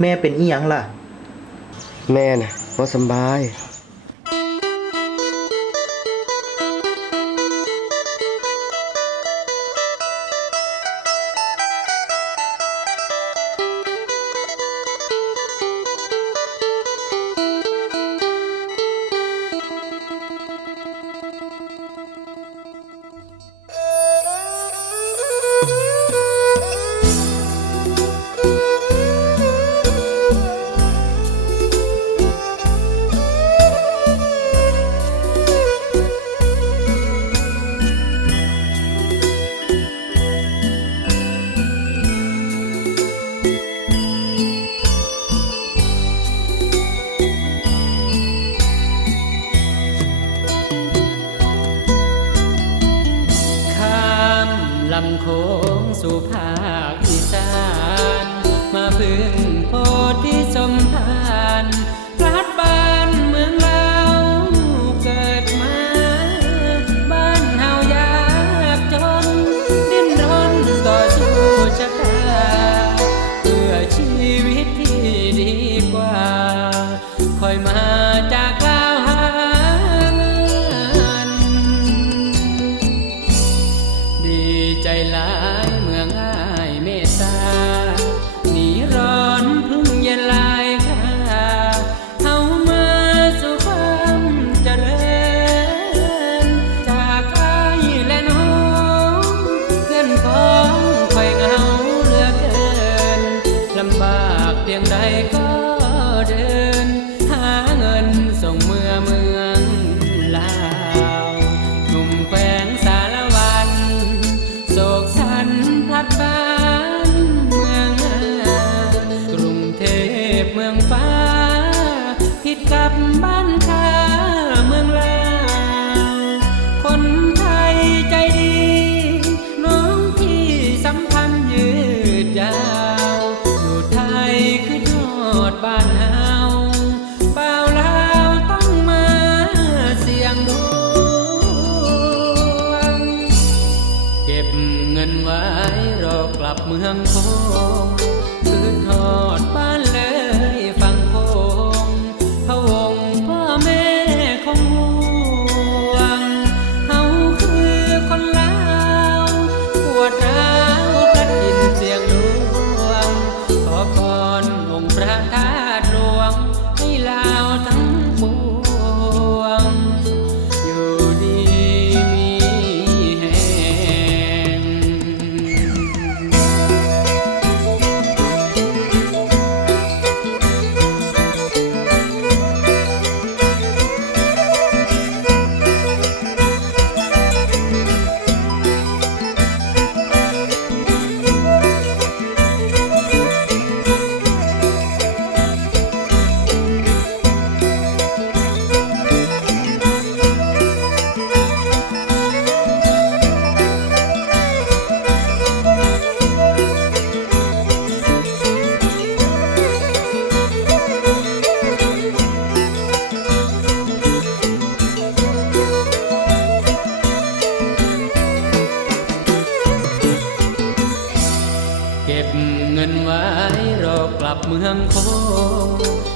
แม่เป็นอีหยังล่ะ แม่น่ะบ่สบาย มโขงสู่ภาคอีสานมาพึ่งโพธิสมภารรัดบ้านเมืองเราเกิดมา บ้านเฮายากจน ดิ้นรนต่อสู้ชะตาเพื่อชีวิตที่ดีกว่า คอยมาจากไ bye. ลับเมืองโค 难过。